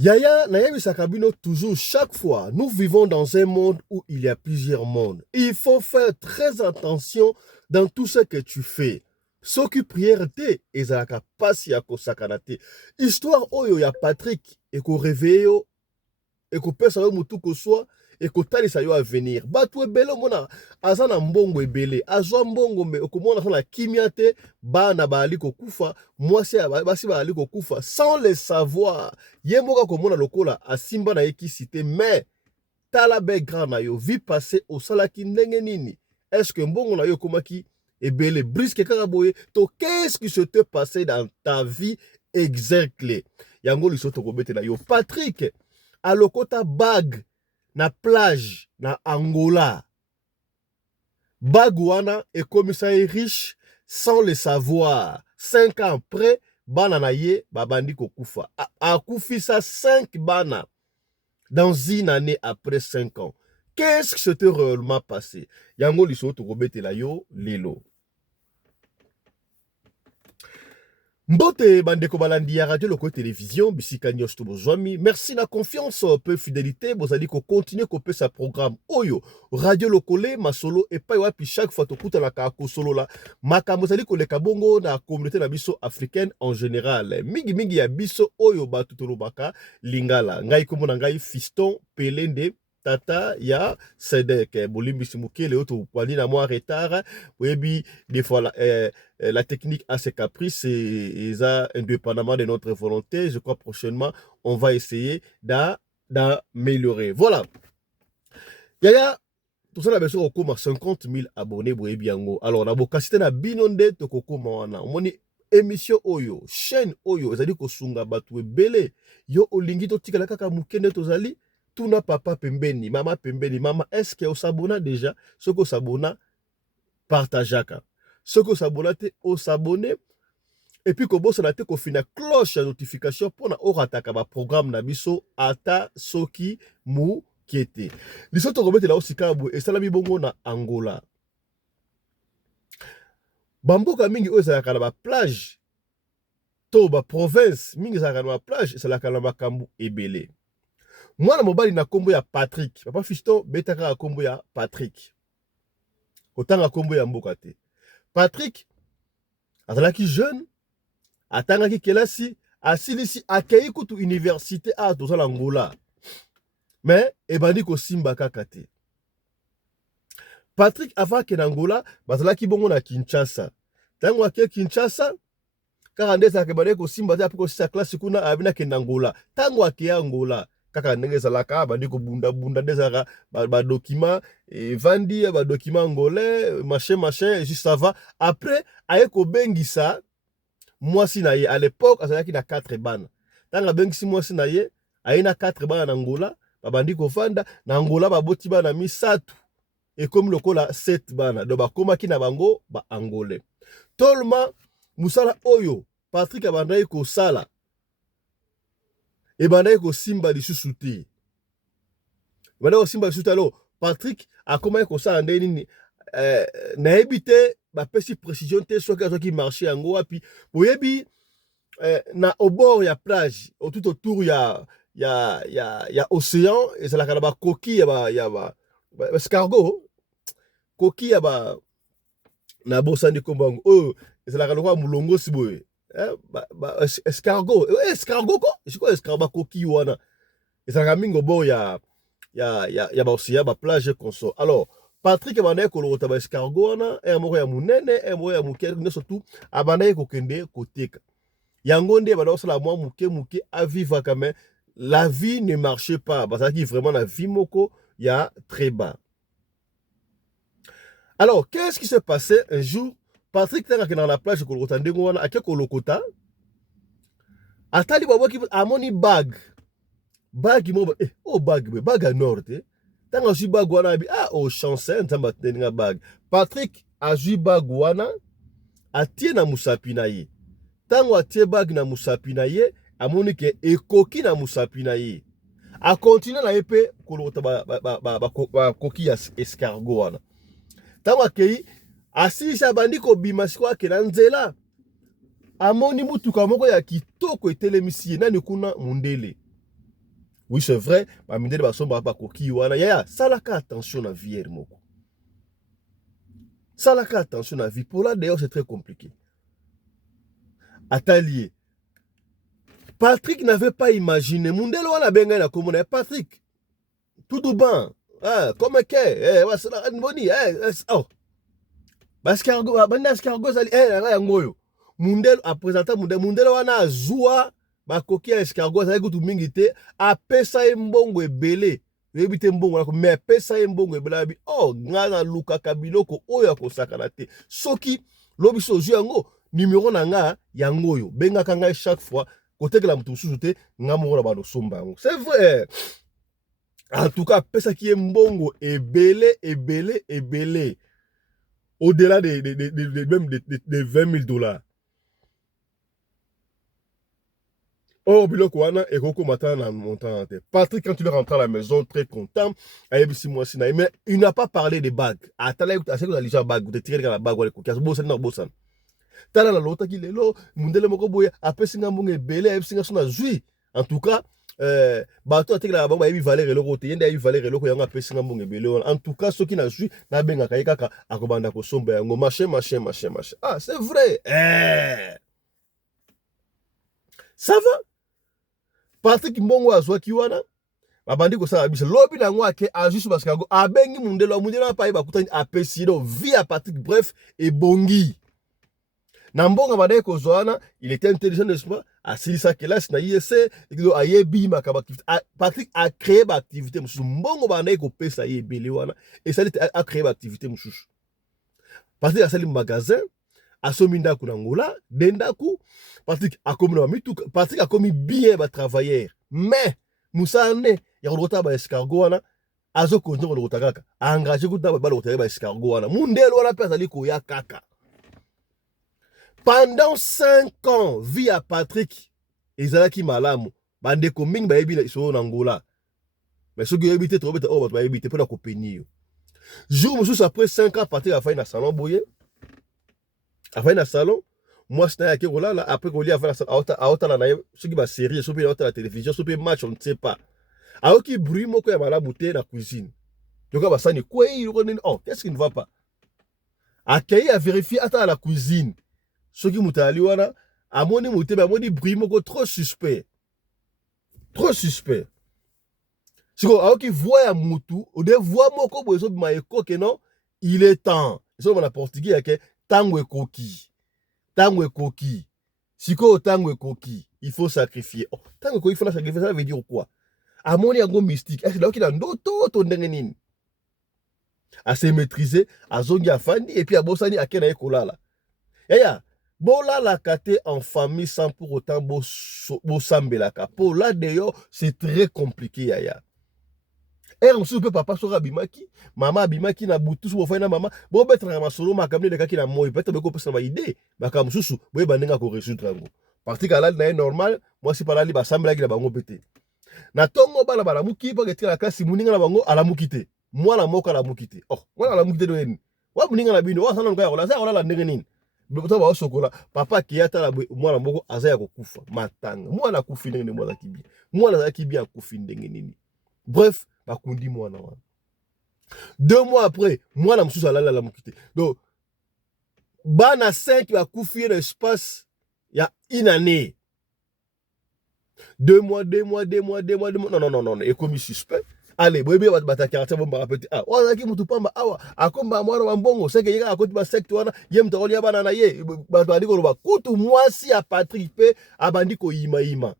Yaya Nayebi Sakabino, toujours, chaque fois, nous vivons dans un monde où il y a plusieurs mondes. Il faut faire très attention dans tout ce que tu fais. Soki prière te, ezalaka pasi ya kosakana te. Histoire oyo ya Patrick, eko réveillé, eko pesa yo mutu koswa, eko talisa yo avenir. Batu ebele mona, azana mbongo ebele, azwa mbongo me, okomona sana kimia te, bana baali kokufa, mwasi basi baali kokufa, sans le savoir. Yemoka komona lokola, asimba na ekisi te, mais, tala background na yo, vie passée, osalaki ndenge nini. Est-ce que mbongo na yo komaki ebele, brisque kakaboye, to qu'est-ce qui se te passait dans ta vie exactement? Yango lisoto kobete na yo. Patrick, alokota bag na plage na Angola. Bag wana ekomisai riche sans le savoir. 5 ans après, bana na ye babandi kokufa. Akufisa 5 bana dans une année après 5 ans. Qu'est-ce qui s'était réellement passé? Yango lisoto kobete la yo lelo. Mbote bandeko balandi ya radio loko télévision bisika nyos bozwami. Merci na confiance peu fidélité bozali ko continuer ko pe sa programme oyo radio lokole masolo et pa wapi chaque fois tokuta na ka ko solo la makambo zali ko leka bongo na communauté na biso africaine en général. Mingi ya biso oyo batutolobaka lingala. Ngai komona ngai Fiston Pelende tata ya Sedek bolimbi simukele oto pwani na moi retard webi des fois la technique a ses caprices et ça indépendamment de notre volonté. Je crois prochainement on va essayer d'améliorer. Voilà. Yaya tout ça la version au coma 50 000 abonnés boyebi yango. Alors na bokasite na binonde to kokoma wana. Moni émission oyo, chaîne oyo ezali ko sunga batu ebele. Yo olingi to tikala kaka mukende tozali tuna papa pembeni, mama pembeni, mama est-ce que osabona déjà? Ce que osabona partageaka. Ce que osabona te osabone et puis ko bosa na te ko fina cloche ya notification pour na orataka ba programme na biso ata soki mu kiete. Liso to komete la osikabu esalami bongo na Angola. Bamboka mingi oyo ezalaka na ba plage to ba province mingi ezalaka na ba plage ezalaka na makambu ebele. Mwana mobali na kombo ya Patrick. Papa Fiston betaka na kombo ya Patrick. Kotanga kombo ya mboka te. Patrick azalaki jeune, atangaki kelasi, asilisi akei kutu université a tozala Angola. Mais ebandi ko simba kaka te. Patrick avant ke na Angola bazalaki bongo na Kinshasa. Tango ake Kinshasa kaka ndeza ke bande ko simba te apiko sa classe kuna abina ke na Angola. Tango ake Angola kaka ndenge ezalaka bandi ko bunda ndezaka ba document et vandi ba document angolais machin juste ça va après aye ko bengisa mwasi na ye à l'époque azalaki na 4 bana tanga bengisi mwasi na ye aye na 4 bana na Angola babandi ko vanda na Angola baboti bana misatu et comme lokola 7 bana do bakomaki na bango ba angolais tolma musala oyo Patrick abandai ko sala et bandai ko simba lisusu te. Bandai ko simba lisusu alors Patrick a comment ko sala ndeni ni na ebite ba pesi précision te soki azoki marché yango wapi boyebi na au bord ya plage tout autour ya océan et ça la ba coquille ya ba escargot coquille ya ba na bosandi kombango oh ça la ka mulongo siboye. Escargot ko je crois escargot coquille wana ezalaka mingi bo ya ba océan ba plage conso. Alors Patrick abandai ko lota ba escargot wana moko ya munene moko ya muke surtout abandai ko kende koteka yango nde bana osala mwa muke à vivre quand même la vie ne marchait pas parce que vraiment la vie moko ya très bas. Alors qu'est-ce qui s'est passé un jour? Patrick était dans la plage ko lota ndengo wana akeko lokota atali babo ki amoni bag mo bag à nord te tanga ju bag wana bi oh chance ntamba tenga bag. Patrick a ju bag wana atie na musapi na ye tango atie bag na musapi na ye amoni ke ekoki na musapi na ye a continuer na epe ko lota ba koki ya escargot wana tango akei asisa bandi ko bima sikwa ke na nzela amoni mutuka moko ya kitoko etelemisi nani kuna mundele Oui, c'est vrai, bamindele basomba ba koki wana. Yaya, salaka attention à vie moko. Salaka attention à vie. Pour là, d'ailleurs, c'est très compliqué. Atelier. Patrick n'avait pas imaginé. Mundelo wana benga na komona Patrick. Tout ban. Ah, comme que wasala boni oh. Bascargo banda escargot ali ngoyo. Mundelo a présenté Mundelo wana azua bakoki ya escargot azali kutu mingi te apesa ye mbongo ebele. Yebi te mbongo na ko mais apesa ye mbongo ebele bi oh ngana lukaka biloko oyo akosakana te. Soki lobi sozu yango numéro na nga yango yo benga kanga chaque fois côté que la mutususu te ngamo na bado somba yango. C'est vrai. En tout cas, pesa qui est mbongo ebele. Au-delà de 20 000 $. Oh, biloko wana ekoko matin na montant. Patrick, quand il est rentré à la maison, très content, mais il n'a pas parlé des bagues. Attends, il a bague, tu tires la bague, il a bosan. Tala la lota ki lelo, mundele moko boya, apesi nga mbongo ebele, apesi nga sona zui. En tout cas, bato atek la bango yebi valeur eloko te, yende yebi valeur eloko yango apesi nga mbongo ebele. En tout cas, soki na zui, na benga kai kaka akobanda ko somba yango machin. Ah, c'est vrai. Ça va? Patrick mbongo azwaki wana, babandi ko sala bisa lobi na ngo ake ajusu parce que abengi mundelo pa yeba kutani apesi do via Patrick bref et bongi. Nambonga badaye kozwana, il était intelligent, n'est-ce pas? Asilisa kelas na ISC, ayebi makaba activité. Patrick a créé ba activité mususu. Mbongo badaye ko pesa yebele wana et ça a créé ba activité mususu. Patrick a sali magasin, asomi ndaku na ngola, dendaku. Patrick a commis na mitu, Patrick a commis bien ba travailleur. Mais musane ya rota ba escargot wana, azo konzo ko rota kaka. Engagé ku ba rota ba escargot wana. Mundelo wana pesa liko ya kaka. Pendant 5 ans, vie à Patrick, Ezalaki malamu, bande koming ba yebi so Angola. Mais ce que yebite trop bête oh ba yebite pour la compagnie. Jour monsieur après 5 ans Patrick a fait na salon boye. A fait na salon, moi c'est yake rola là après qu'on lui a fait la salon auta na ce qui ba série, so pe auta la télévision, so pe match on ne sait pas. Alors qui bruit moko ya malamu te na cuisine. Donc ba sani quoi oh, qu'est-ce qui ne va pas? Accueilli à vérifier à la cuisine. Ce qui moutali wana amoni mutebe amoni bruit moko trop suspect. Siko aoki voix ya mutu ou de voix moko bozo bima eko ke non il est temps. So na portugais yake tango ekoki. Siko tango ekoki, il faut sacrifier. Oh, tango ekoki il faut sacrifier, ça veut dire quoi? Amoni yango mystique. Est-ce là ki na ndoto to ndenge nini? A se maîtriser, a zongi afandi et puis a bosani akena ekolala. Yaya bola la kate en famille sans pour autant bosambelaka. Pour là d'ailleurs, c'est très compliqué yaya. Et on peut papa sora bimaki, maman bimaki na butu so fona maman, bo betra masolo makamne de kaki na moi, peut-être be ko pesa ba idée, makam susu, bo bandenga ko résoudre ngo. Parti kala na normal, moi si pala li ba sambela ki na bango pété. Na tongo bala bala muki pa ketira la classe muninga na bango ala mukite. Moi la moka la mukite. Oh, moi la mukite do en. Wa muninga na bino, wa sana ngo ya la ndenge nini. Papa qui a la moi la moko azaya kokufa matanga mwana kufi ndenge mwana kibia mwana kibia kufi ndenge nini bref bakundi mwana wana 2 mois après mwana msusu alala la mukite donc bana 5 bakufi dans l'espace ya une année 2 mois non et comme suspect. Allez, boyebi bata quartier bomba rapete ah wazaki mutu pamba awa akomba mwana wa mbongo seke yeka akoti ba secte wana ye mtokoli ya bana na ye bato adiko loba kutu mwasi ya Patrick pe abandi ko ima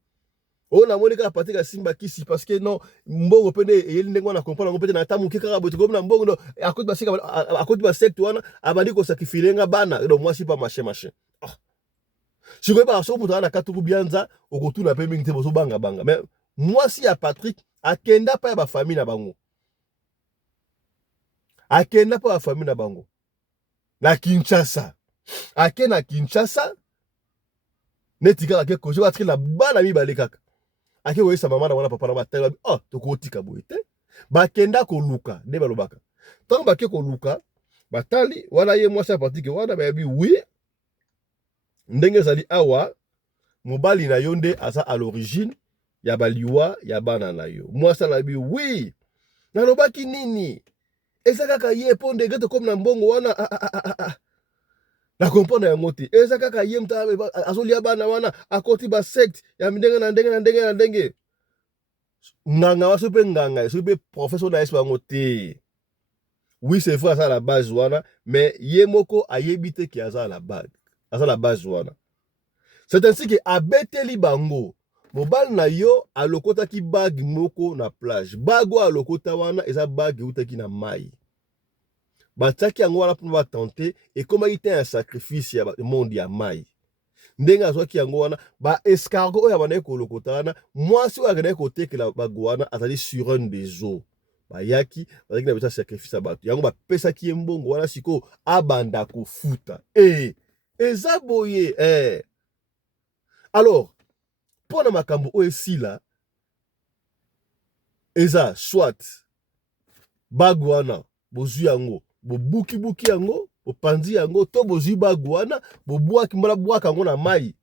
o na monika Patrick asimba kisi parce que non mbongo pende yeli ndenge wana comprendre ngopete na tamu kika boto comme na mbongo no akoti ba secte wana abandi ko sakifilenga bana do mwasi pa machin ah sikoy ba so mutu ana katuku bianza okotuna pe mingi te boso banga mais mwasi ya Patrick akenda pa ba famille na bango. Akenda pa ba famille na bango. Na Kinshasa. Akena Kinshasa. Netika ake koje watri la bana mi bale kaka. Ake woyisa mama na wana papa na batala. Oh, tokotika boyete. Ba kenda ko luka, ne balobaka. Tant ba ke ko luka, batali wana ye mwasa Patrick wana ba bi oui. Ndenge zali awa mobali na yonde asa à l'origine ya baliwa ya bana na yo. Mwasi alobi oui. Nalobaki nini? Eza kaka ye po ndenge to comme na mbongo wana na comprendre yango te. Eza kaka ye mta azolia bana wana akoti ba secte ya ndenge na ndenge na ndenge na ndenge. Nganga wa sope nganga, sope professeur na espa ngote. Oui, c'est vrai, ça la base wana, mais ye moko ayebite ki aza la base. Aza la base wana. C'est ainsi que abeteli bango. Mobal na yo alokota ki bag moko na plage. Bago alokota wana eza bag utaki na mai. Bataki yango wana pour tenter et comme il était un sacrifice ya monde ya mai. Ndenga azwaki yango wana ba escargot oyo abana kolokota wana mwasi oyo akendaki kotekela bago wana azali sur un des eaux. Bayaki bazaki na beta sacrifice ya bato yango bapesaki ye mbongo wana siko abanda kofuta. Eza boye alors pona makambo oyo esila eza soit bago wana bozwi yango bobuki yango bopanzi yango to bozwi bago wana bobwaki mbala bwaka yango na mai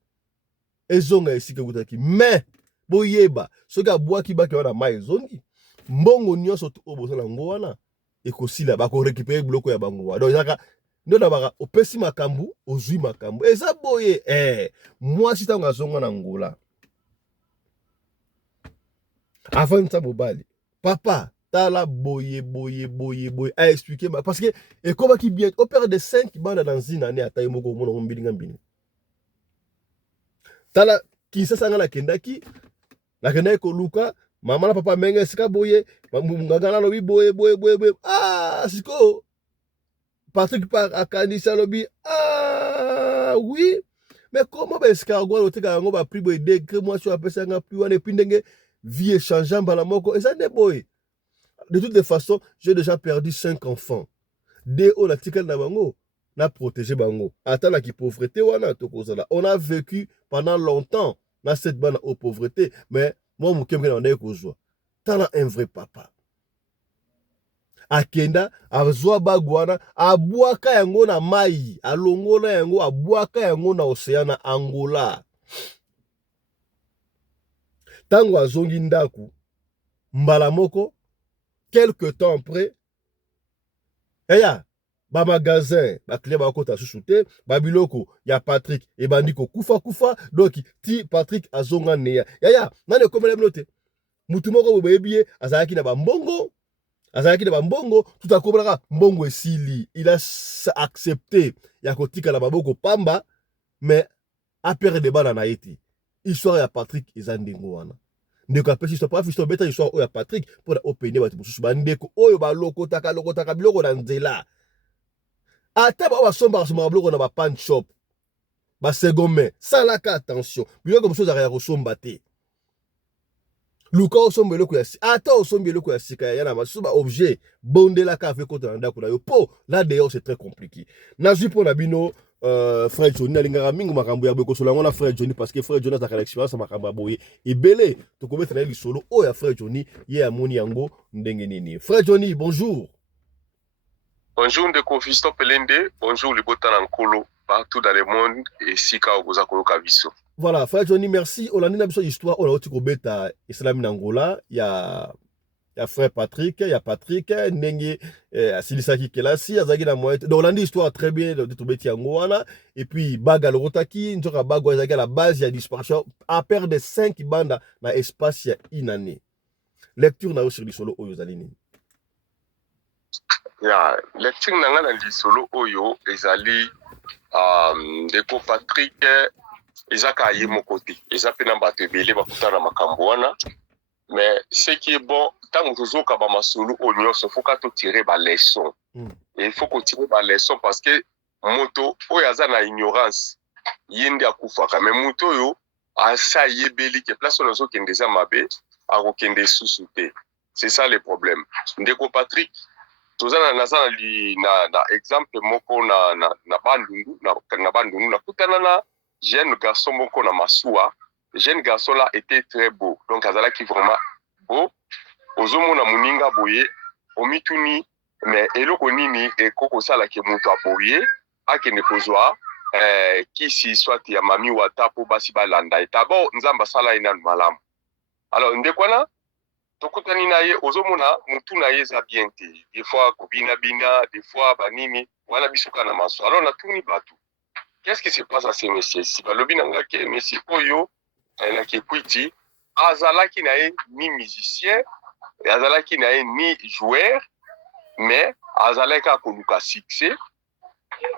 ezonga esika kutaki mais boyeba soki abwaki baki wana mai ezongi mbongo nyonso to obosala yango wana ekosila bakorécupérer biloko ya bango wana donc ezaka ndo na baka opesi makambu ozwi makambu eza boye mwasi ntango azonga na ngola avant nta mobali papa tala boye a expliquer parce que ekomaki bien opère de 5 banda na nzina ne ataye moko mona ngombilinga mbini tala Kinshasa nga nakendaki koluka mama na papa menge sika boye nganga na lobi boye siko Patrick par akanisa lobi oui mais comment ba escargot oteka yango ba prix boye degré moi sur apesa nga plus wana et puis ndenge vie échangeant bala moko eza ne boye. De toutes les façons, j'ai déjà perdu 5 enfants. Dès on a tika na bango, na protégé bango. Attends la qui pauvreté wana to kozala. On a vécu pendant longtemps dans cette bande aux pauvreté, mais moi mon kembe na ndeko kozwa. Tala un vrai papa. Akenda azwa bagwana abwaka yango na mai, alongola yango abwaka yango na océan na Angola. Tango azongi ndaku mbala moko quelque temps après, ba magasin, ba client ba kota susute, ba biloko ya Patrick et bandiko kufa donc ti Patrick azonga neya. Nane komela mnote. Mutu moko boyebiye azalaki na bambongo, tout akomelaka mbongo esili. Il a accepté ya kotika la baboko pamba, mais a perdre bana na yeti. Histoire ya Patrick ezandingo wana. Ndeko apesi histoire pas histoire beta histoire oya Patrick pour la opéner batu mususu bandeko oyo ba lokotaka biloko na nzela ata ba somba biloko na ba pan shop ba second main salaka attention biloko mususu za kosomba te luka osomba biloko ya ata osomba biloko ya sika ya na masusu ba objet bondelaka avec kota na ndako na yo po là d'ailleurs c'est très compliqué nazwi po na bino frère Johnny alingaka mingi makambo ya bokosola ngona frère Johnny parce que frère Johnny a ta expérience makambo boye ebele to komettre na lisolo o ya frère Johnny ye amoni yango ndenge nini. Frère Johnny, bonjour. Bonjour ndeko Fiston Pelende, bonjour libota na nkolo partout dans le monde et sika okoza koloka biso. Voilà, frère Johnny, merci. Olandi na biso histoire on a oti kobeta Islam na Angola ya frère Patrick, ya Patrick ndenge asilisaki kelasi azaki na moyen. Donc on a dit histoire très bien de tobeti yango wana et puis baga lorotaki nzoka bago azaki la base ya disparition à perdre de 5 banda na espace ya une année. Lecture na sur lisolo oyo zalini. Ya lecture na nga na lisolo oyo ezali ndeko Patrick ezaka ye mokote ezape na bato ebele bakutana makambo wana. Mais ce qui est bon, tant que vous avez masolo oignon, il faut que tu tires ba leçon. Et il faut que tu tires ba leçon parce que moto oyaza na ignorance yende akufaka mais moto yo asa yebeli ke place on zo kende za mabe a kokende susute. C'est ça le problème. Ndeko Patrick tozana nazana li na exemple moko na bandungu na kutana na jeune garçon moko na masuwa. Le jeune garçon là était très beau. Donc, Azala qui vraiment beau. Ozomo na muninga boye. Omituni. Mais eloko nini et koko sala ke muto aboye. Ake ne kozwa. Qui si soit ya mami wata po basi balanda. Et d'abord, nzamba sala ina malamu. Alors ndekwana tokutani na ye ozomona mutu na ye za bien te, des fois kobina bina, des fois banini wana bisuka na maso. Alors natuni batu, qu'est-ce qui se passe à ces messieurs? Si balobi nanga ke monsieur oyo na kekwiti azalaki na ye ni musicien, azalaki na ye ni joueur, mais azalaki akoluka succès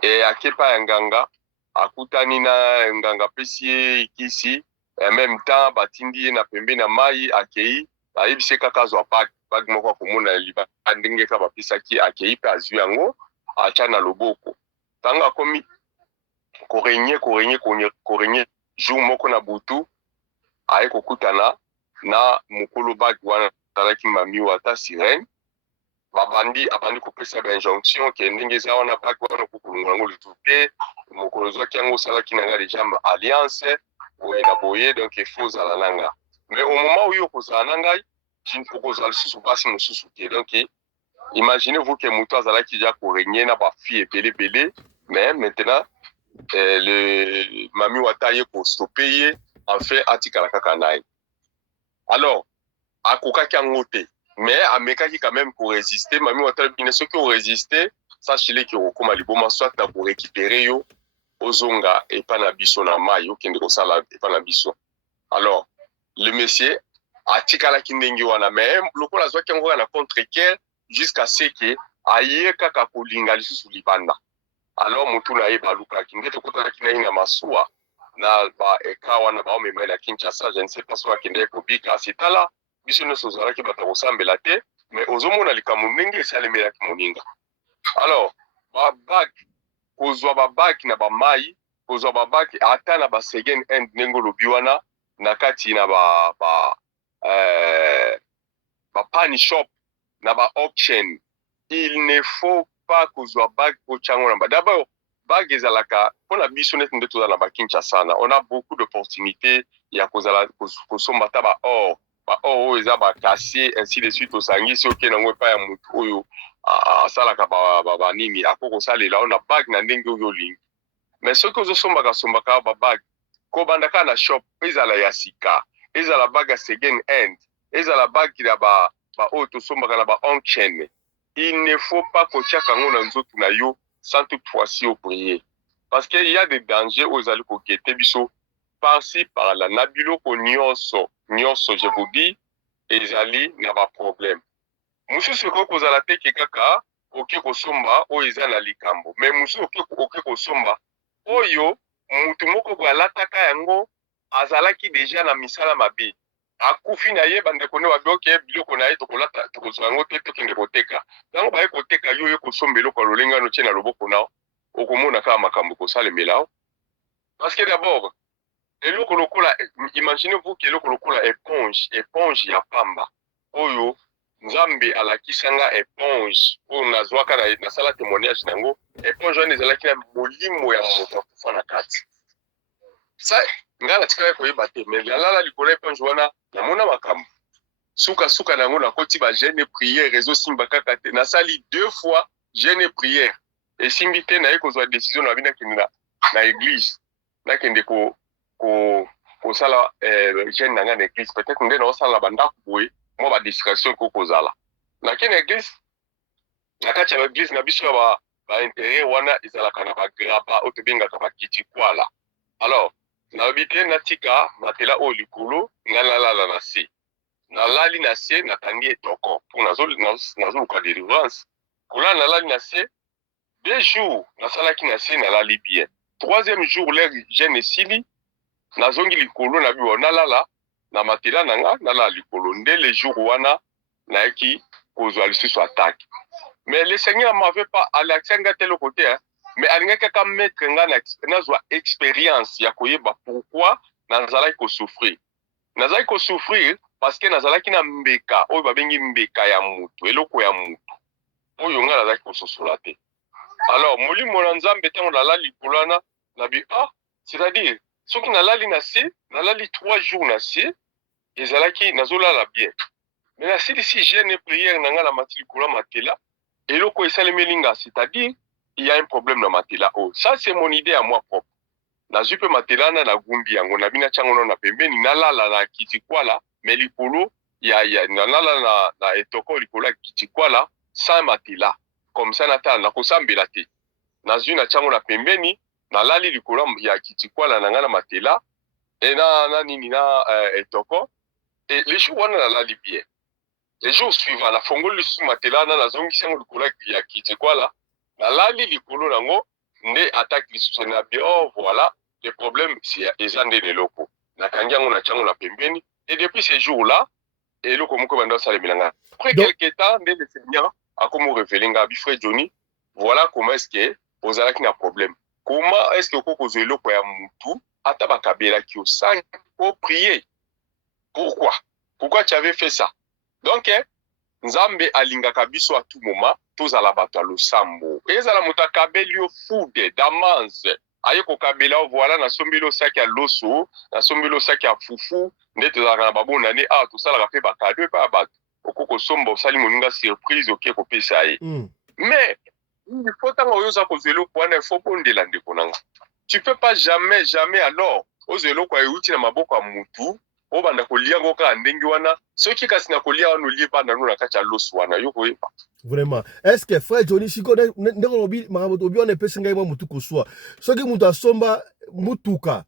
et akepa ya nganga akutani na nganga pesi ye kisi, en même temps batindi ye na pembe na mai akei ayebisi kaka azwa bag moko akomona liba ndenge kaka bapesaki akei mpe azwi yango atya na loboko. Ntango akomi korenye jour moko na butu aye kokutana na mokolo bag wana azalaki mami wata sirene, abandi kopesa bainjonction ke ndenge eza wana bag wana kokolongola yango lutu te, mokolo ozwaki yango osalaki nanga deja alliance boye na boye, donc ifo ozala na nga. Mais au moment oyo okozala na ngai okozala lisusu mpasi mosusu te. Donc imaginez-vous ke moto azalaki deja korenye na bafille ebele, mais maintenant le mami wata ye kostope ye, enfin atikala kaka na ye. Alors akokaki yango te, mais amekaki quand même pour résister. Mami wata bine soki o résister, sachez que okoma liboma soit na pour récupérer yo ozonga epa na biso na mai okende kosala epa na biso. Alors le monsieur atikalaki ndenge wana, mais lokola azwaki yango na contre cœur jusqu'à ce que aye kaka kolinga lisusu libanda. Alors mutu na ye balukaki nde tokotanaki na ye na masuwa na ba eka wana baomema na Kinshasa. Je ne sais pas soki akende kobika sitala biso nyonso ozalaki bato kosambela te, mais ozomona likambo ndenge esalemelaki moninga. Alors babag kozwa babag na bamai, kozwa babag ata na ba second hand ndenge olobi wana na kati na ba pani shop na ba auction. Il ne faut pas kozwa bag ochango na d'abord bag ezalaka pona biso net nde tozala na Kinshasa. On a beaucoup d'opportunités ya kozala kosomba ta ba or oyo eza ba cassier ainsi de suite, osangi soki nango epai ya mutu oyo asalaka banini akokosalela na bag na ndenge oyo olingi. Mais soki ozosombaka ba bag kobandaka na shop, ezala ya sika, ezala bag ya second hand, ezala bag ya ba oyo tosombaka na ba auction, il ne faut pas kotiaka ngo na nzoto na yo sans toutefois si prier, parce qu'il y a des dangers aux ali kokete biso par-ci par-là na biloko nyonso je vous dis ezali na ba problème. Mususu ko kozala te ke kaka oke kosomba oyo eza na likambo, mais mususu oke kosomba oyo mutu moko balataka yango azalaki deja na misala mabe, akufi na ye bandeko ne baboke biloko na ye tokolata tokozwa yango te tokende koteka. Ntango baye koteka yo kosomba eloko lolengano tie na loboko nao okomona kaka makambo kosalemela. Parce que d'abord eloko lokola, imaginez-vous que eloko lokola éponge ya pamba oyo Nzambe alakisanga éponge oyo nazwaka na sala témoignage nango, éponge wana ezalaki na molimo ya moto akufa na kati. Sa nga natikala koyeba te, mais nalala likolo éponge wana namona makambo suka nango nakoti ba jeûne prière ezosimba kaka te. Nasali 2 fois jeûne prière esimbi te, naye kozwa décision na bina kende na église nakende kosala jeûne nanga na église. Peut-être nde naosala bandako boye mo ba distraction kokozala nakende église, na kati ya église na biso ya ba intérêt wana ezalaka na ba graba oyo tobengaka ba kitikwala. Alors nayobi te natika matela oyo likolo nga nalala na se, nalali na se natangi etoko mpo nazoluka délivrance. Kola nalali na se 2 jours nasalaki na se nalali bien. 3e jour l'air jeûne esili nazongi likolo na biwa nalala na matela nanga nalala likolo. Nde le jour wana naeki kozwa lisusu attaque. Mais le Seigneur m'avait pas alakisanga tel côté, hein, mais alingaki kaka mettre nga nazwa expérience ya koyeba pourquoi nazalaki kosouffrir. Nazalaki kosouffrir parce que nazalaki na mbeka oyo babengi mbeka ya mutu, eloko ya mutu oyo nga nazalaki kososola te. Alors molimo na Nzambe ntango nalali likolo wana nabi c'est-à-dire soki nalali na se nalali 3 jours na se ezalaki nazolala bien, mais nasilisi jeûne prière nanga na mati likolo ya matela eloko esalemelinga, c'est-à-dire il y a un problème na matela oyo. Ça c'est mon idée à moi propre. Nazwi pe matela na gumbi yango na bina chango na pembeni nalala na kiti kwala mais likolo na etoko likolo ya kitikwala sans matela comme ça na kosambela te nazwi na tiango na pembeni nalali likolo ya kitikwala na nga na matela et na nini na etoko et les jours wana nalali bien les jours suivants na fongoli lisusu matela na nazongisi yango likolo ya kitikwala nalali likolo nango nde attaque lisusu na bien oh voilà le problème c'est eza nde leloko nakangi yango na tiango na pembeni et depuis ces jours là eloko moko banda osalemela nga après quelque temps nde le seigneur akomi révélé nga bifre Johnny voilà comment est-ce que ozalaki na problème comment est-ce que okoki kozwa eloko ya mutu ata bakabelaki osangi po prier pourquoi tu avais fait ça donc nzambe alingaka biso à tout moment tozala bato ya losambo ezala moto akabeli yo fude damanse aye kokabela voilà nasombeli osaki ya loso nasombeli osaki ya fufu nde tozalaka na babonane awa tosalaka mpe bakado epa ya bato okoki kosomba osali moninga surprise oke kopesa ye mais il faut ntango oyo oza kozwa eloko wana ifo bondela ndeko nanga tu peux pas jamais alors ozwa eloko euti na maboko ya mutu obanda kolia yango kaka ndenge wana soki kasi na kolia wana olie banda no na kati ya loso wana yo koyeba vraiment est-ce que frère Johnny siko ndenge lobi makambo obi wana epesi ngai mwa mutu koswa soki mutu asomba mutuka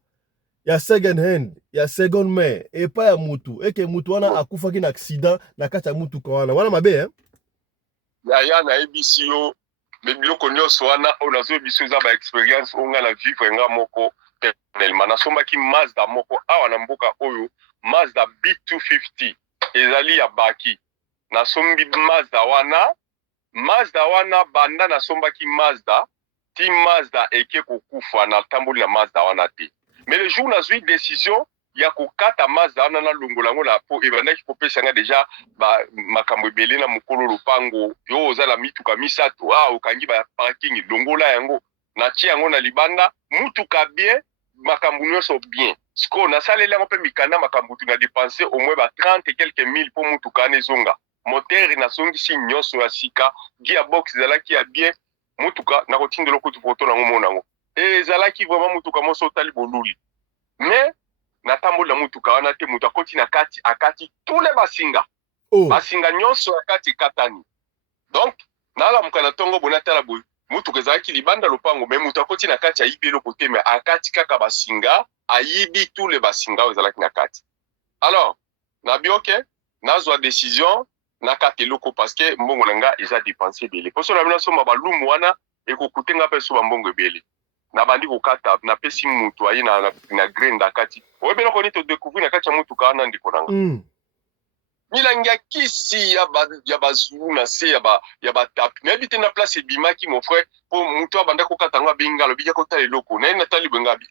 ya second hand ya second main epa ya mutu eke mutu wana akufaki na accident na kati ya mutuka wana mabe ya nayebisi yo biloko nyonso wana oyo nazoyebisi eza baexpérience oyo ngai na vivre nga moko personnellement nasombaki Mazda moko awa na mboka oyo Mazda B250 ezali ya baki nasombi Mazda wana banda nasombaki Mazda ti Mazda eke kokufa na tamboli na Mazda wana te mais le jour nazwi décision ya kokata Mazda wana na longola yango na po ebandaki kopesa nga deja makambo ebele na mokolo lopango yo ozala mituka misato okangi ba parking longola yango na tie yango na libanda mutuka bien makambo nyonso bien siko nasalela yango mpe mikanda makambo tu na dépenser au moins 30 et quelques mille po mutuka wana ezonga moteur nasongisi nyonso ya sika gearbox ezalaki ya bien mutuka nakotindela okutu poto nango mona yango ezalaki vraiment mutuka moso otali boluli mais natambola na mutuka wana te mutu akoti na kati akati tous les basinga basinga nyonso ya kati katani donc nalamuka na tongo bona tala boye mutuka ezalaki libanda lopango mais mutu akoti na kati ayibi eloko te mais akati kaka basinga ayibi tous les basinga oyo ezalaki na kati alors nabi ok nazwa décision nakata eloko parce que mbongo na nga eza dépense ebele poso na bino asomba balumu wana ekokutenga mpe so bambongo ebele na bandi kokata napesi mutu aye na grain na kati oyebela koni todécouvrir na kati ya mutuka wana ndiko nanga milangi ya kisi ya bazulu na se ya batapi nayebi te na place ebimaki mon frère po mutu abanda kokata yango abengi alobi kotala eloko naye natali bwe ngabi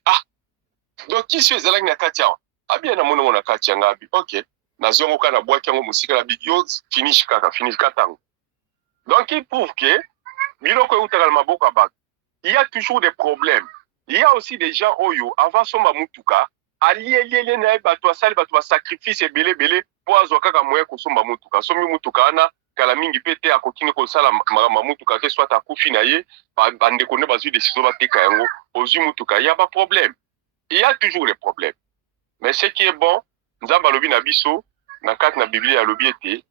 donc kisi oyo ezalaki na kati awa abia na monongo na kati ya ngabi ok nazwi yango kaka na bwaki yango mosika na yo finish kaka yango donc il prouve que biloko eutaka na maboko ya bato il y a toujours des problèmes. Il y a aussi des gens oyo avant somba mutuka alielele na bato asali bato ba sacrifice belé po azwa kaka moyen ko somba mutuka sombi mutuka ana kala mingi pete akokini ko sala mutuka ke soit akufi na ye bande ko ne bazui décision bateka yango ozui mutuka il y a pas problème. Il y a toujours des problèmes. Mais ce qui est bon, nzamba lobi na biso na kat na Biblia ya lobi ete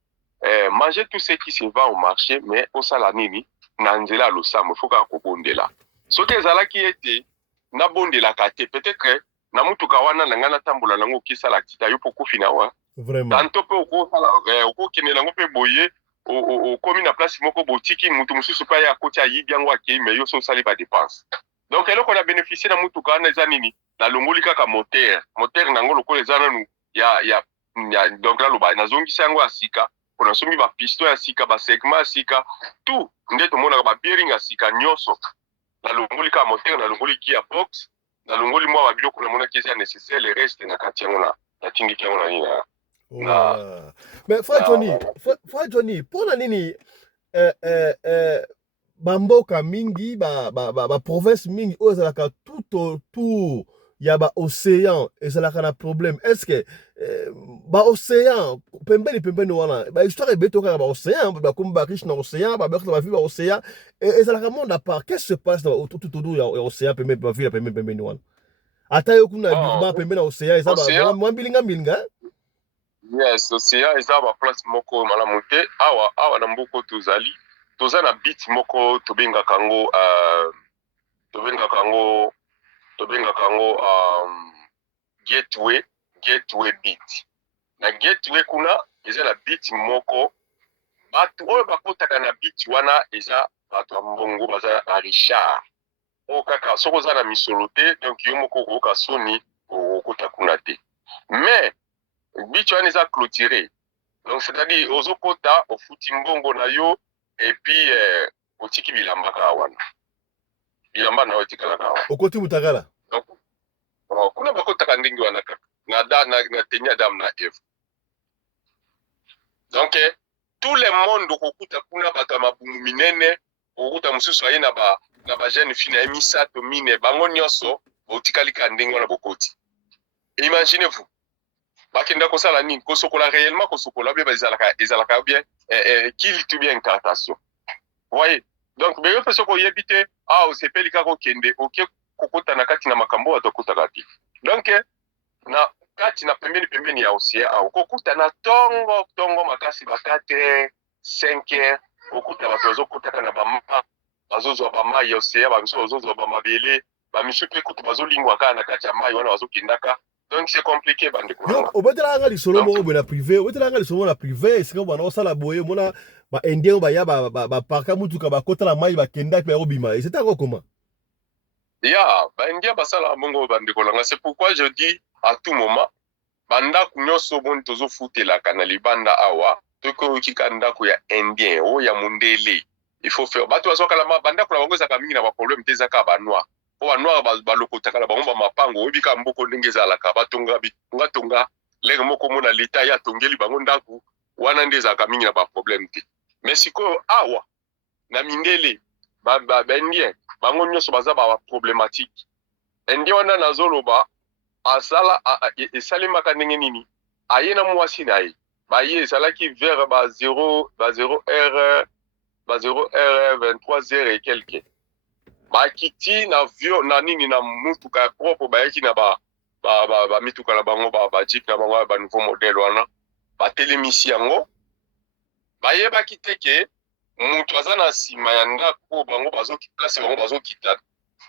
manger tout ce qui se vend au marché mais osala nini na nzela losambo foka kobondela soki ezalaki ete na bondela kate peut-être na mutuka wana na ngana tambola nango kisala tita yo poko fina wa vraiment tanto pe oko kenela ngo pe boye komi na place moko botiki mutu mususu pa ya koti ayibi yango akei mais yo so sali ba dépense donc eloko na bénéficier na mutuka wana eza nini na longoli kaka moteur nango lokola eza nanu ya donc la loba nazongisa yango asika pona somi ba piston ya sika ba segment ya sika tout nde tomonaka ba bearing ya sika nyonso na longoli ka moteur na longoli gearbox na longoli mwa ba biloko na mona kesi nécessaire le reste na kati yango na tindiki yango na nini mais Frère Johnny pona nini bamboka mingi ba province mingi oyo ezalaka tout autour ya ba océan ezalaka na problème est-ce que ba océan pembeni wana ba histoire ebeto kaka ba océan ba comme ba riche na océan ba berta ba vie ba océan ezalaka monde à part qu'est-ce qui se passe tout autour ya océan pembeni ba vie pembeni wana ata yo kuna ba pembeni na océan ezaba mwa mbilinga Yes, océan eza ba place moko malamu te. Awa na mboko tozali. Toza na beach moko tobengaka yango gateway beach. Na gateway kuna eza na beach moko batu oyo bakotaka na beach wana eza batu ya mbongo baza na Richard. O kaka soko oza na misolo te donc yo moko okoka soni okota kuna te. Mais beach wana eza clôturé. Donc c'est-à-dire ozokota ofuti mbongo na yo et puis otiki bilamba ka wana. Bilamba na otikala ka wana. Okoti mutakala. Donc kuna bakotaka ndenge wana kaka. Na tenia dame na Eve. Donc tout le monde okuta kuna bato mabumu minene okuta mususu aye na ba jeune fille na misato mine bango nyonso otikali ka ndenge wana bokoti. Imaginez-vous. Bakenda kosala nini kosokola réellement kosokola bien ezalaka bien qu'il tout bien incartation. Voyez. Donc beyo peso ko yebite osepeli ka ko kende oke kokota na kati na makambo atokota kati. Donc na kati na pembeni ya océan okokuta na tongo makasi ba 4h 5h okuta bato bazokota na bama bazozwa bama ya océan ba miso bazozwa bama bele ba miso pe kutu bazolingwa ka na kati ya mai wana bazokindaka. Donc c'est compliqué bande ko. Yo obetela nga lisolo mo bona privé obetela nga lisolo na privé c'est comme on sala boye mona ba indien ba ya ba parka mutuka ba kota la mai ba kenda pe robima et c'est encore comment? Ya ba indien basala mongo bande ko langa c'est pourquoi je dis à tout moment banda kunyoso bon tozo futela kana libanda awa toko kikanda ko ya indien o ya mundele il faut faire bato azoka la banda ko la bango za mingi na ba problème te zaka ba noir po ba noir ba lokota kala bango ba mapango obika mboko ndenge za la ka batonga ngatonga lege moko mona leta ya tongeli bango ndaku wana ndeza ka mingi na ba problème te mais siko awa na mindele ba indien bango nyoso baza ba problématique indien wana nazoloba asala esalemaka ndenge nini aye na mwasi na ye baye ezalaki vers ba 0h 23h et quelques bakiti na vio na nini na mutuka propre bayaki na ba mituka na bango ba jeep na bango ba nouveau modèle wana batelemisi yango baye bakiteke mutu aza na sima ya ndako bango place bango bazokita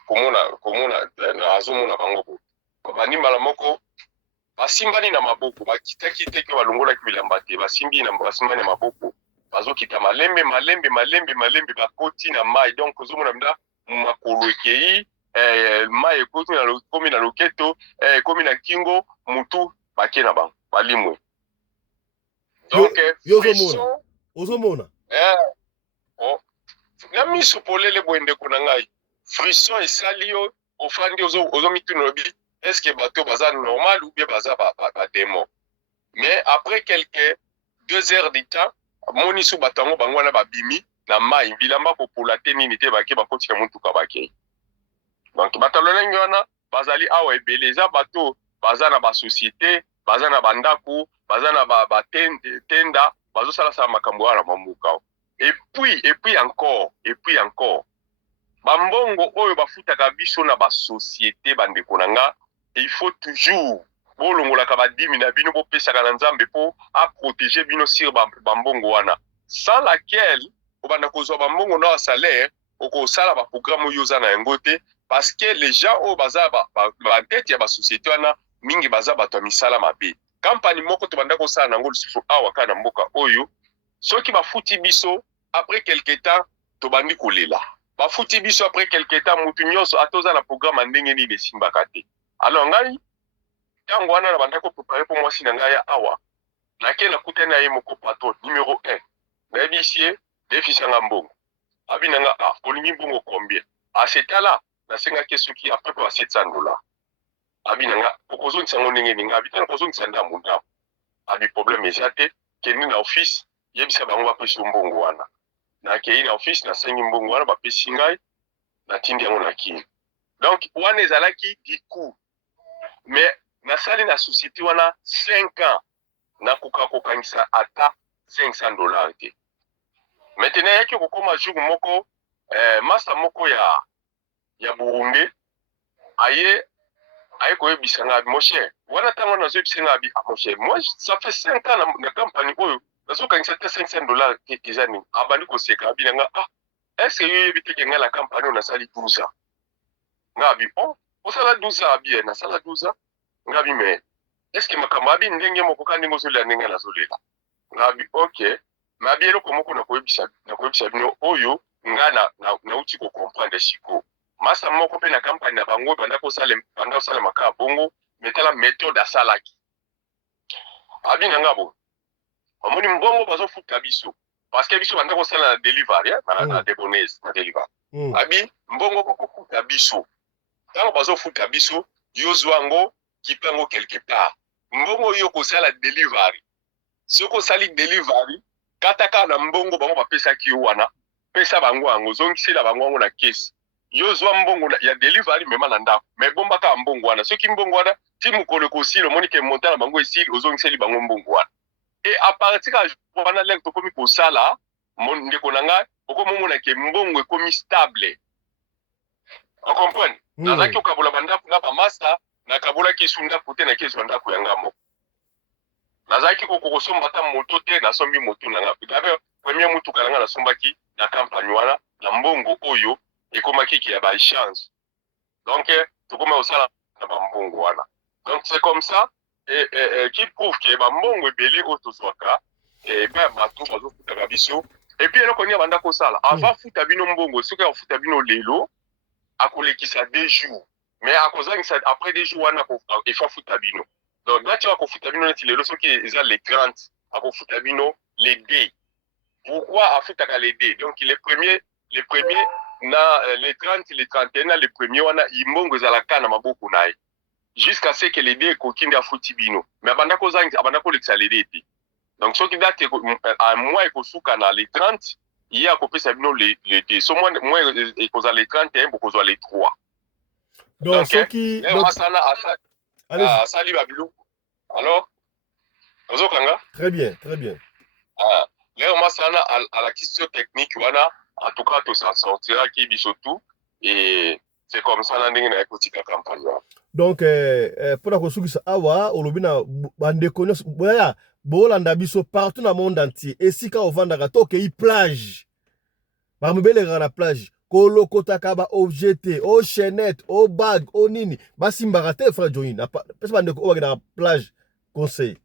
komona azomona bango banimala moko basimbani na maboko bakitaki teke balongolaki bilamba te basimbani na maboko bazokita malembe bakoti na mai donc ozomona mda makolo ekei mai ekoti na komi na loketo komi na kingo mutu bake na bango balimwe donc ozomona na miso polele boende ko na ngai frisson esali yo ofandi ozomituna lobi est-ce que bateau baza normal ou bien baza ba démon mais après quelques 2 heures de temps moni sou batango bango na babimi na mai bilamba popola te nini te bake bakotika mutuka bake donc batalona ngwana bazali awa ebele eza bateau baza na ba société baza na bandako baza na ba tenda bazosala sa makambo wana mamuka et puis encore bambongo oyo bafutaka biso na ba société bandeko nanga il faut toujours bolongolaka badimi na bino bopesaka na nzambe po a protéger bino sur bambongo wana sans laquelle obanda kozwa bambongo na salaire okosala ba programme oyo za na yango te parce que les gens oyo baza ba tête ya ba société wana mingi baza bato ya misala mabe campagne moko to banda kosala nango lisusu awa kana mboka oyo soki bafuti biso après quelque temps to bandi kolela bafuti biso après quelque temps mutu nyonso atoza na programme ndenge nini esimbaka te. Alors ngai tango wana na bandako préparer pour moi sina ngai awa nake na kutana ye moko patron numéro 1 na bisie defisa ngambongo abinanga olingi mbongo combien à cet là na senga kesu ki après pour $700 abinanga okozo nsango ndenge ninga abitana okozo nsanda munda abi problème ezate keni na office yebisa bango ba pesi mbongo wana na kei na office na sengi mbongo wana ba pesi ngai na tindi yango na kini donc wana ezalaki du coup mais nasali na société wana 5 ans na kokangisa ata $500 te maintenant yaki kokoma jour moko master moko ya Burundi aye aye koyebisa nga mon cher wana ntango nazoyebisa nga abi mon cher moi ça fait 5 ans na campagne oyo nazokangisa te $500 eza nini abandi koseka abi na nga est ce que yo yebi te ke nga la campagne oyo nasali 12 ans nga abi osala 12 ans abi nasala 12 ans nga abi mais est ce que makambo abi ndenge moko ka ndenge ozolela ndenge nazolela nga abi ok mais abi eloko moko nakoyebisa bino oyo nga nauti kocomprendre siko masa moko mpe na campagne na bango banda kosala maka bongo metala méthode asalaki abi na nga bo omoni mbongo bazofuta biso parce que biso banda kosala na delivery na debonnaise na delivery abi mbongo bakofuta biso ntango bazofuta biso yo zwa ngo kipe yango quelque part mbongo yo kosala delivery soki osali delivery kataka na mbongo bango bapesaki yo wana pesa bango yango zongisela bango yango na kesi yo zwa mbongo ya delivery mema na ndako me bombaka mbongo wana soki mbongo wana ti mokolo ekosili omoni ke monta na bango esili ozongiseli bango mbongo wana e apartir ka wana lere tokomi kosala ndeko na ngai okomomona ke mbongo ekomi stable okomprendre nazalaki okabola bandako na bamasa nakabolaki esu ndako te na kezwa ndako yanga moko nazalaki kokosomba ata moto te nasombi moto na nga dabe premier mutuka na nga nasombaki na campagne wana na mbongo oyo ekomaki ki ya baéchange donc tokoma kosala na bambongo wana donc c'est comme ça qui prouve ke bambongo ebele oyo tozwaka epai ya bato bazofutaka biso epuis eloko nini abanda kosala avant futa bino mbongo soki akofuta bino lelo akolekisa 2 jours mais akozangisa après 2 jours wana efa futa bino donc nati akofuta bino neti lelo soki eza les 30 akofuta bino les dés pourquoi afutaka les dés donc les premiers na les 30 les 31 na les premiers wana imbongo ezalaka na maboko na ye jusqu'à ce que les dés ekokindi afuti bino mais abanda kozangisa abanda kolekisa les dés te donc soki date à mois ekosuka na les 30 ye akopesa bino les dés so mois ekozala les 31 bokozwa les 3 donc soki masana asali babiloko alors ozokanga très bien lero masana alakisi technique wana en tout cas s'en sortira qui biso tout et c'est comme ça na ndenge na ekotika campagne donc pour kosukisa awa olobi na bandeko nyonso boya bolanda biso partout na monde entier esika ovandaka tokei plage bamibelekaka na plage kolokotaka baobjet te ochenette obag onini basimbaka te frère Johnny pesa bandeko oyo bakendaka plage conseil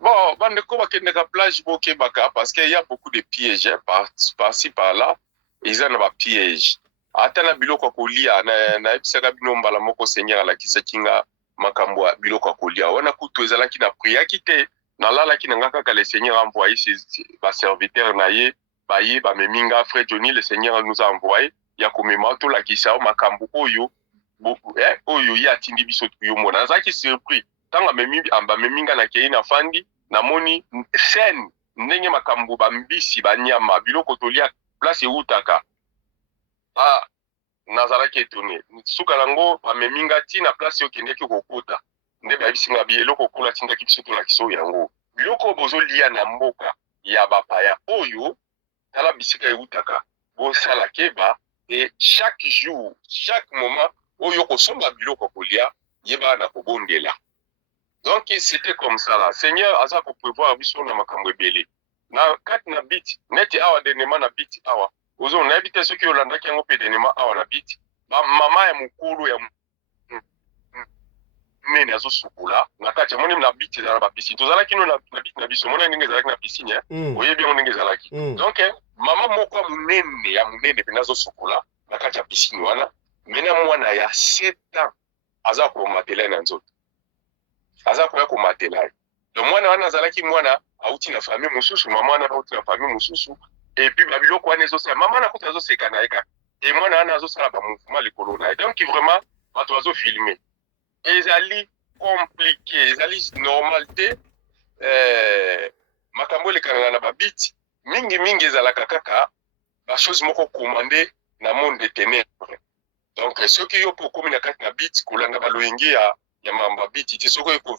bon bandeko bakendaka plage bokebaka parce qu'il y a beaucoup de pièges par-ci par-là eza na bapiège ata na biloko ya kolia nayebisaka bino mbala moko seigneur alakisaki nga makambo ya biloko ya kolia wana kutu ezalaki na priaki te nalalaki na nga kaka le seigneur envoyé baserviteur na ye baye bameminga frère Johnny le seigneur nous a envoyé ya komema tolakisa makambo oyo ye atindi biso tuyomona nazalaki surpris ntango bameminga na kei na fandi namoni scène ndenge makambo bambisi banyama biloko tolia place eutaka nazalaki etone suka nango bameminga ntina place okendeki kokota nde bayebisinga biloko kola tindaki biso tolakisa oyo yango biloko bozolia na mboka ya bapaya oyo tala bisika eutaka bosala keba et chaque jour chaque moment oyo kosomba biloko kolia yeba na kobondela donc c'était comme ça là seigneur aza ko prévoir biso na makambo ebele na kati na biti neti awa denema na biti awa ozo na biti soki olandaki yango pe denema awa na biti mama ya mukulu ya nene azosukula na kati ya moni na biti za ba piscine tozalaki no na biti na biso mona ndenge ezalaki na piscine oyebi yango ndenge ezalaki donc mama moko ya munene pe nazosukula na kati ya piscine wana mena mwana ya 7 ans aza komatela na nzoto aza koya komatela donc mwana wana azalaki mwana auti na famille mususu mama wana auti na famille mususu et puis babiloko wana ezosala mama na kuta azoseka na eka et mwana wana azosala ba mouvement likolo na donc vraiment bato azofilme ezali compliqué ezali normal te makambo elekanga na babiti mingi ezalaka kaka bachose moko commandé na monde de ténèbres donc soki yo po komi na kati na biti kolanda baloyenge ya mamba biti te soki eko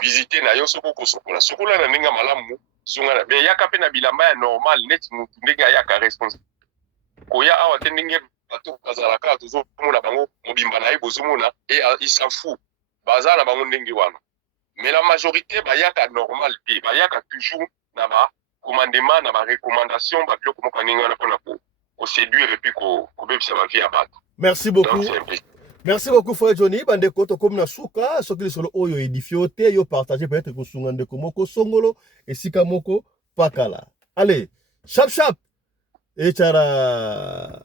visite na yo soki kosokola na ndenge malamu zunga me yaka pe na bilamba ya normal neti mutu ndenge ayaka responsable koya awa te ndenge bato bazalaka tozomona bango mobimba na ye bozomona et il s'en fout baza na bango ndenge wana mais la majorité bayaka normal te bayaka toujours na ba commandement na ba recommandation ba biloko moko ndenge wana mpona ko séduire et puis ko bebisa ba vie ya bato. Merci beaucoup. Merci beaucoup frère Johnny bandeko to comme na suka soki lisolo oyo édifio te yo partager peut-être ko sunga ndeko moko songolo esika moko pakala. Allez, chap chap et tchara.